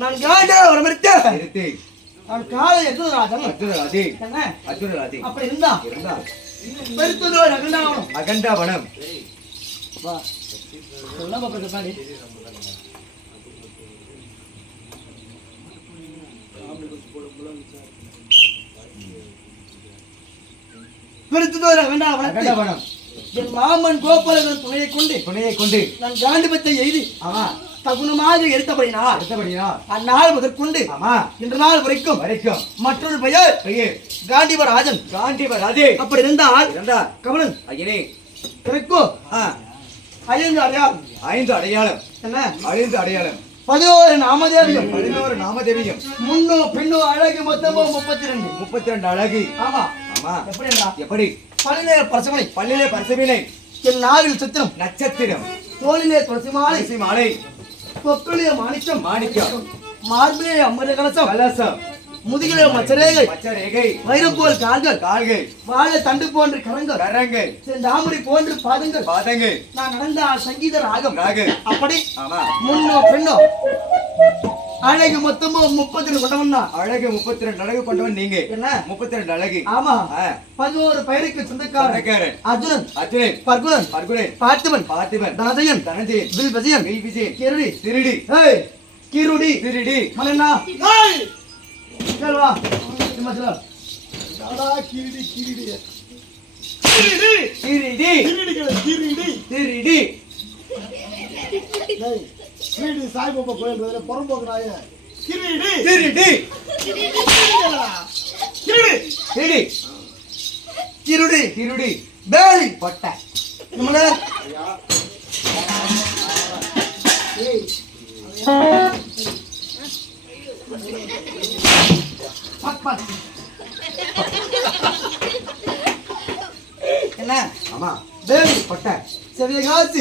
நான் காண்டா ஒரு மரித்த நான் காலை எதுராஜன் அர்ஜுனராஜே அப்படி இருந்தா பெருத்ததோ அகண்டாவனம் வா சொல்ல பாப்பா பாடி பெருத்ததோ அகண்டாவனம் என் மாமன் கோபாலன் துணையை கொண்டு நான் காண்டிபத்தை எய்தி தகுனமாக எடுத்தபடினா அந்நாள் முதற்கொண்டு இன்று நாள் வரைக்கும் மற்றொரு பெயர் காண்டிவராஜன் அப்படி இருந்தால் கவனம் கிடைக்கோ 5 அடையாளம் என்ன 5 அடையாளம் 11 நாமதேவியம் முன்னோ பின்னோ அழகு மொத்தமும் 32 அழகு ஆமா எப்படி பல்லிலே பரசவினை என் நாவில் சித்திரம் நட்சத்திரம் தோளிலே துளசி மாலை தொப்புளிலே மாணிக்கம் மார்பிலே அமிர்த கலசம் முதுகிலே மச்சரேகை வைரப்போல் கால்கள் வாழை தண்டு போன்ற கரங்கள் தாமரை போன்ற பாதங்கள் நான் நடந்த சங்கீத ராகம் அப்படி முன்னோ பின்னோ அழகு மொத்தமும் 32 கொண்டவன் தான். அழகு 32 அழகு கொண்டவன் நீங்க. என்ன 32 அழகு? ஆமா. 11 பெயருக்கு சொந்தக்காரன். அர்ஜுனன், பர்குணன், பார்த்திபன், தனஞ்சயன், வில்விஜயன், கிருடி, கிருடி, மலனா, கேள்வா, மச்சலா, தாடா கிருடி. கிருடி சாய்பாபா கோயில் புறம்போக்கு நாய கிருடி பேலி பட்டை நம்மள என்ன ஆமா பேலி பட்டை செவிய காசி